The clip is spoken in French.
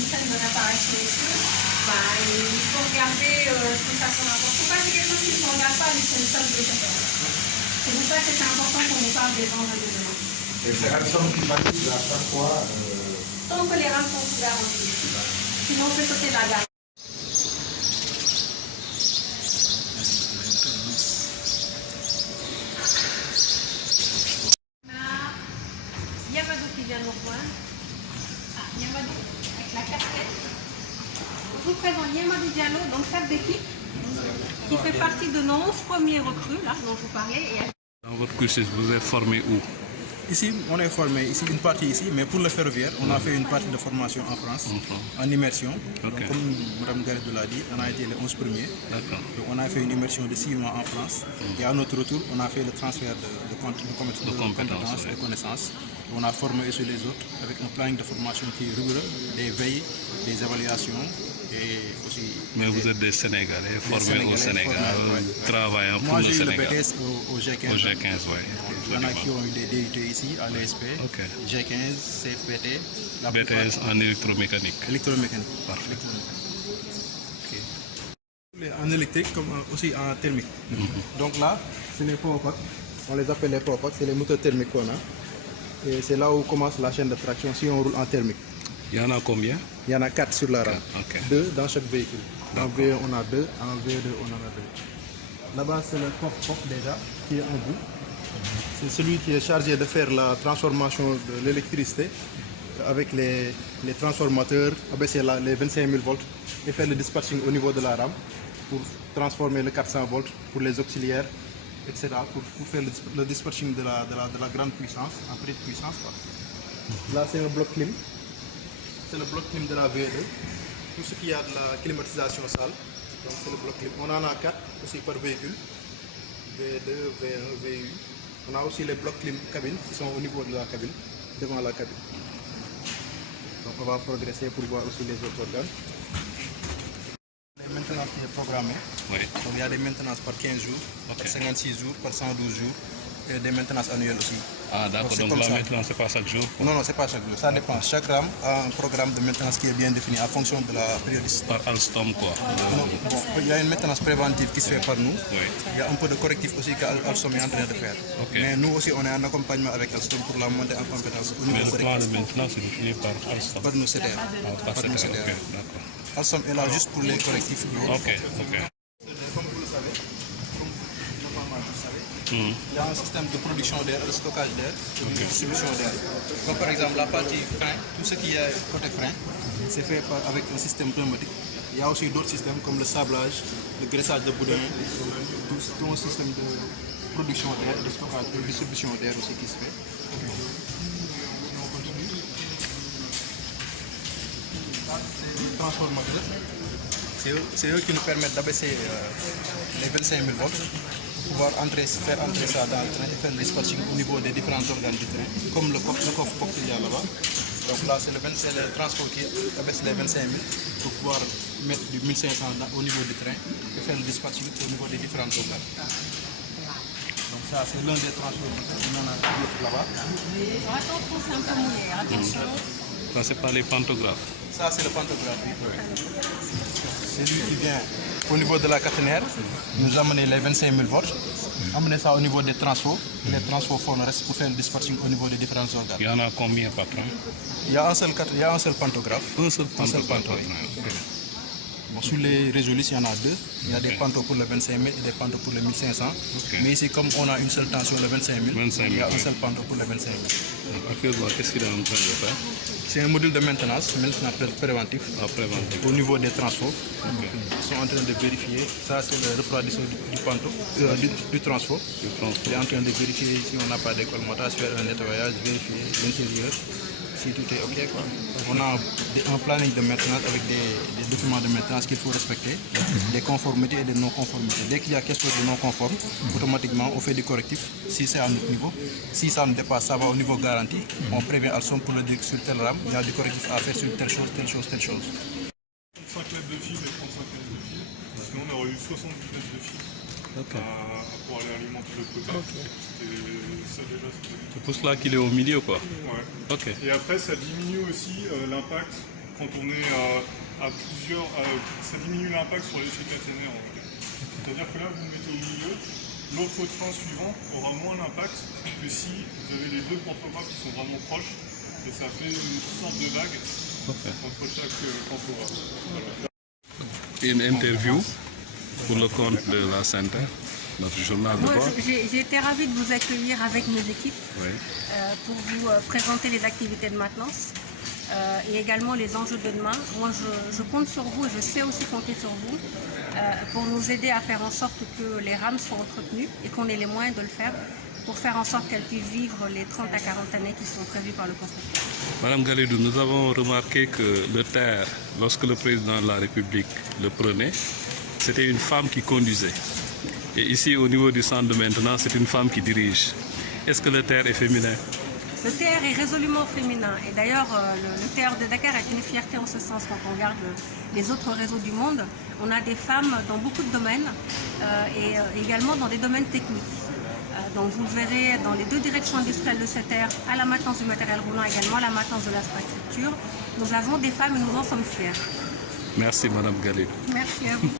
comme ça, une bonne apparition des cheveux, il faut regarder ce que ça peut rapporter. Il faut pas, c'est quelque chose qui ne se regarde pas, mais c'est une somme de cheveux. C'est pour ça que c'est important qu'on vous parle des enjeux de demain. Et c'est Alstom qui participe à chaque fois. Tant que les rames sont couvertes, sinon on peut sauter la gamme. Yamadou qui vient nous rejoindre. Ah, Yamadou avec la casquette. Je vous présente Yamadou Diallo, donc chef d'équipe, qui fait partie de nos 11 premiers recrues, là, dont je vous parlais. Dans votre cursus, vous êtes formé où? Ici, on est formé, ici, une partie ici, mais pour le ferroviaire, on a fait une partie de formation en France, en immersion. Donc, comme Mme Gareth l'a dit, on a été les 11 premiers. Donc, on a fait une immersion de 6 mois en France. Et à notre retour, on a fait le transfert de compétences, de connaissances. On a formé aussi les autres avec un planning de formation qui est rigoureux, des veilles, des évaluations et aussi... Mais vous êtes des Sénégalais, formés au Sénégal, travaillant pour le Sénégal. Moi, j'ai eu le BTS au G15. Au G15, oui. Il y en a qui ont eu des DUT ici, à l'ESP, G15, CFPT. BTS en électromécanique. Électromécanique. Parfait. En électrique comme aussi en thermique. Donc là, c'est les power-packs. On les appelle les power-packs, c'est les moteurs thermiques qu'on a. Et c'est là où commence la chaîne de traction si on roule en thermique. Il y en a combien? Il y en a 4 sur la rame. 2 dans chaque véhicule. En V1 on a 2, en V2 on en a 2. Là-bas c'est le coffre déjà qui est en bout. C'est celui qui est chargé de faire la transformation de l'électricité avec les transformateurs, abaisser les 25 000 volts et faire le dispatching au niveau de la rame pour transformer le 400 volts pour les auxiliaires, etc. pour faire le dispatching de la grande puissance en petite puissance. Là c'est un bloc clim. C'est le bloc clim de la V2. Tout ce qui a de la climatisation salle. Donc c'est le bloc clim. On en a 4 aussi par véhicule. V2, V1, V8. On a aussi les blocs clim cabine qui sont au niveau de la cabine, devant la cabine. Donc on va progresser pour voir aussi les autres organes. Les maintenances qui est programmée. Donc il y a des maintenances par 15 jours, par 56 jours, par 112 jours. Et des maintenances annuelles aussi. Ah d'accord, donc la maintenance c'est pas chaque jour? Non, c'est pas chaque jour, ça dépend. Chaque rame a un programme de maintenance qui est bien défini en fonction de la périodicité. Par Alstom quoi? Il y a une maintenance préventive qui se fait par nous. Il y a un peu de correctif aussi qu'Alstom est en train de faire. Mais nous aussi on est en accompagnement avec Alstom pour la montée en compétence. Mais le plan de maintenance est défini par Alstom? Par nous, c'est Alstom est là juste pour les correctifs. Comme vous le savez, il y a un système de production d'air, de stockage d'air, de distribution d'air. Donc par exemple la partie frein, tout ce qui est côté frein, c'est fait avec un système pneumatique. Il y a aussi d'autres systèmes comme le sablage, le graissage de boudin, tout un système de production d'air, de stockage, de distribution d'air aussi qui se fait. On continue. Transformateurs. C'est eux qui nous permettent d'abaisser les 25 000 volts. Pouvoir faire entrer ça dans le train et faire le dispatching au niveau des différents organes du train, comme le coffre qu'il y a là-bas. Donc là, c'est le transport qui abaisse les 25 000 pour pouvoir mettre du 1500 au niveau du train et faire le dispatching au niveau des différents organes. Donc ça, c'est l'un des transports. On en a d'autres là-bas. Attention, c'est un peu mouillé, attention. Ça, c'est pas les pantographes? Ça, c'est le pantographe. C'est lui qui vient au niveau de la caténaire, nous amener les 25 000 volts, amener ça au niveau des transfos. Les transfos font le reste pour faire le dispatching au niveau des différents organes. Il y en a combien par train? Il y a un seul pantographe. Un seul pantographe. Bon, sur les Résolus, il y en a 2. Il y a des pantos pour le 25 000 et des pantos pour le 1500. Mais ici, comme on a une seule tension, le 25 000, il y a un seul panto pour le 25 000. Actuellement, qu'est-ce qu'il est en train de faire? C'est un module de maintenance préventif, au niveau des transfos. Ils sont en train de vérifier. Ça, c'est le refroidissement du panto, du transfo. Il est en train de vérifier si on n'a pas d'écolmatage, faire un nettoyage, vérifier l'intérieur. Si tout est OK, quoi. On a un planning de maintenance avec des documents de maintenance qu'il faut respecter, des conformités et des non-conformités. Dès qu'il y a quelque chose de non-conforme, automatiquement on fait du correctif si c'est à notre niveau. Si ça ne dépasse, ça va au niveau garanti. On prévient Alstom pour le dire sur telle rame, il y a du correctif à faire sur telle chose, telle chose, telle chose. 5 mètres de fil et 35 mètres de fil. Sinon on aurait eu 70 mètres de fil pour aller alimenter le côté. C'est pour cela qu'il est au milieu, quoi. Ouais. Et après, ça diminue aussi l'impact quand on est à plusieurs, ça diminue l'impact sur l'effet caténaire en fait. C'est-à-dire que là, vous le mettez au milieu, l'autre train suivant aura moins d'impact que si vous avez les deux pantographes qui sont vraiment proches, et ça fait une sorte de vague entre chaque pantographe. Voilà. Une interview pour le compte de la Center, notre journal de Moi, bord. j'ai été ravie de vous accueillir avec nos équipes Oui. pour vous présenter les activités de maintenance et également les enjeux de demain. Moi, je compte sur vous et je sais aussi compter sur vous pour nous aider à faire en sorte que les rames soient entretenues et qu'on ait les moyens de le faire pour faire en sorte qu'elles puissent vivre les 30 à 40 années qui sont prévues par le constructeur. Madame Galidou, nous avons remarqué que le TER, lorsque le président de la République le prenait, c'était une femme qui conduisait. Et ici, au niveau du centre de maintenance, c'est une femme qui dirige. Est-ce que le TER est féminin? Le TR est résolument féminin et d'ailleurs le TR de Dakar est une fierté en ce sens quand on regarde les autres réseaux du monde. On a des femmes dans beaucoup de domaines et également dans des domaines techniques. Donc vous le verrez dans les deux directions industrielles de ce TR, à la maintenance du matériel roulant, également à la maintenance de l'infrastructure. Nous avons des femmes et nous en sommes fiers. Merci Madame Galidou. Merci à vous.